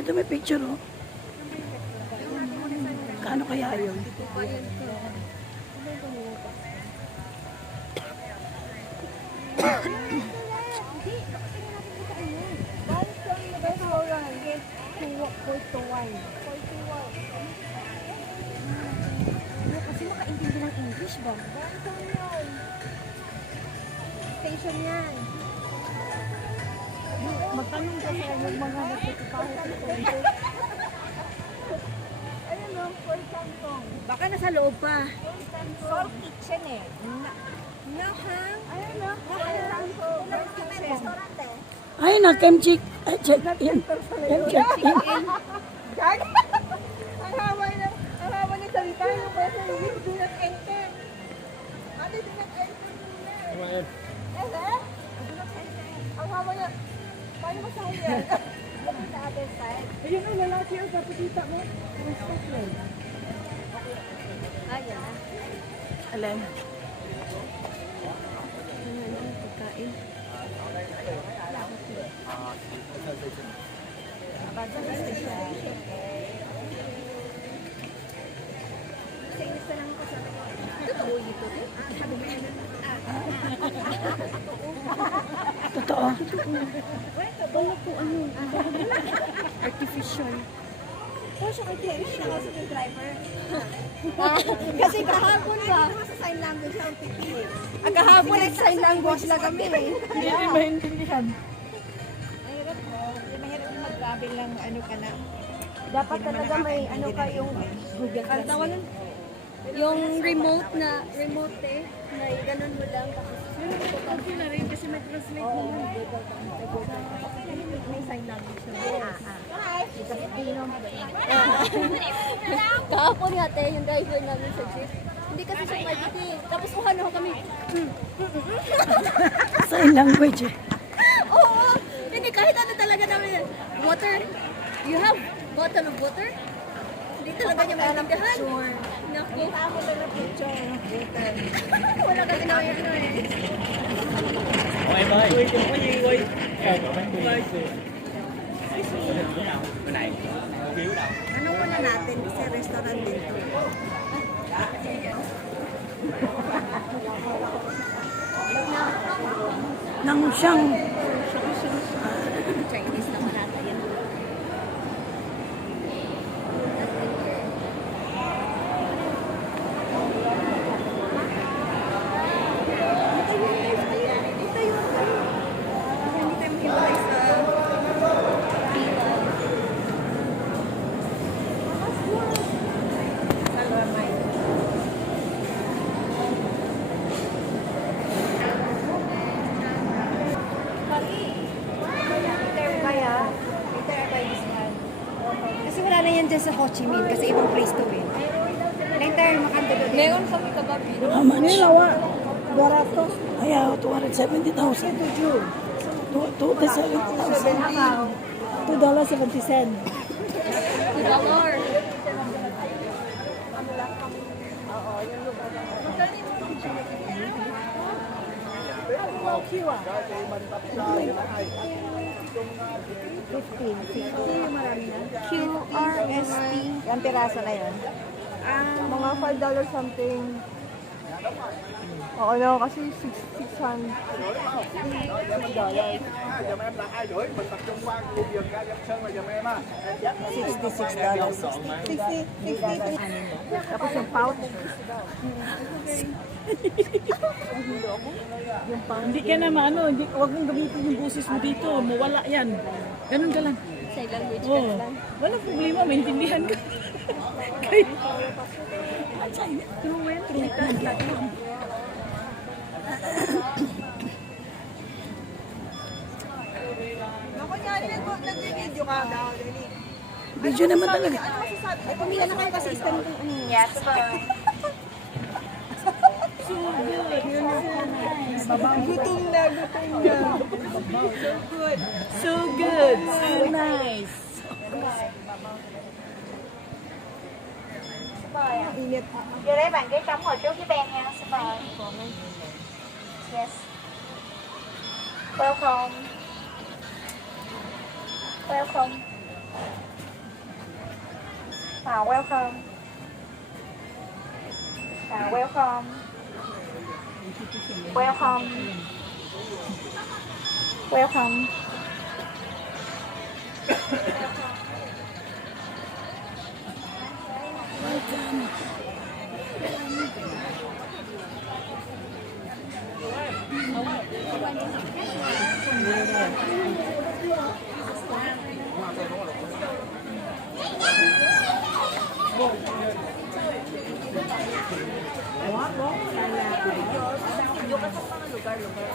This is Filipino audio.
Ito may picture, oh. Kaano kaya yun? Kasi makaintindi ng English ba? Station yan. Magtanong ka sa yung mga nagtitipahe sa English. Ayun o, for Kangkong. Baka nasa loob pa. For kitchen eh. Nahang. Ayun o, for Kangkong. Restaurant eh. Ay, na, Kemchik. Ay, check in. Kemchik in. Gag! Ang haba niya salita yung person yung do not enter. Ate, do not enter muna. Eh? Do not enter. Ang haba niya. Paano masahin yan? Look at the other side. Ayun ang lalaki ang kapatita mo. Respect lang. Ah, yan. Alin? Pagkain. Totoo. Bala po ano? Artificial. Oh, siya artificial. Kasi yung driver. Kasi kahapon ba? Sa sign language ang pipi. Kahapon ay sign language lang kami. Hindi rin maintindihan. Mahirap mo. Mahirap mag-grabe lang ano ka na. Dapat talaga may ano ka yung Google Translate. Yung remote eh. May ganun mo lang. Kasi na rin kasi may translate naman. May sign language na. Kahapon nga te, yung driver namin sa jeep. Hindi kasi siya magiti. Tapos ano kami. Sign language, eh. Oo! Hindi kahit ano talaga namin. Water? You have bottle of water? Hindi talaga niya maintindihan. Naku. Tama lang na picture. Water. Wala kasi na yun eh. Ôi em ơi, quay. Cái này phiếu đâu? Anong muna natin? Kasi restaurant din to. Nang siyang Chinese na marata yan. Kasi wala na yan dyan sa Ho Chi Minh kasi ibang place to eh. Later, makanto doon. Meron kami kagabi. how much? Nilawa. Barato. Ayaw, 270,000. June. 270,000. $2.70. QRST. Yung piraso na yun? Mga $5 something. Oo, no, kasi $600. Tapos yung pouch. Hindi ka naman, huwag mong gamitin yung boses mo dito. Mawala yan. Ganun ka lang. Sign language Oo. Walang problema, maintindihan ka. Kaya, China. Truwen. Naku niya, nag-video ka daw, Dali. Video naman talaga. Ano masasabi? Ay, pumila na kayo kasi istan ko. Yes, ba? So good. Gutom na. So good. So nice. mời ạ. Init. Vô đấy bạn ghế trống ngồi trước với Ben nha. Xin mời. Yes. Welcome. Welcome. Welcome. Welcome. Welcome. Welcome. Mga lugar.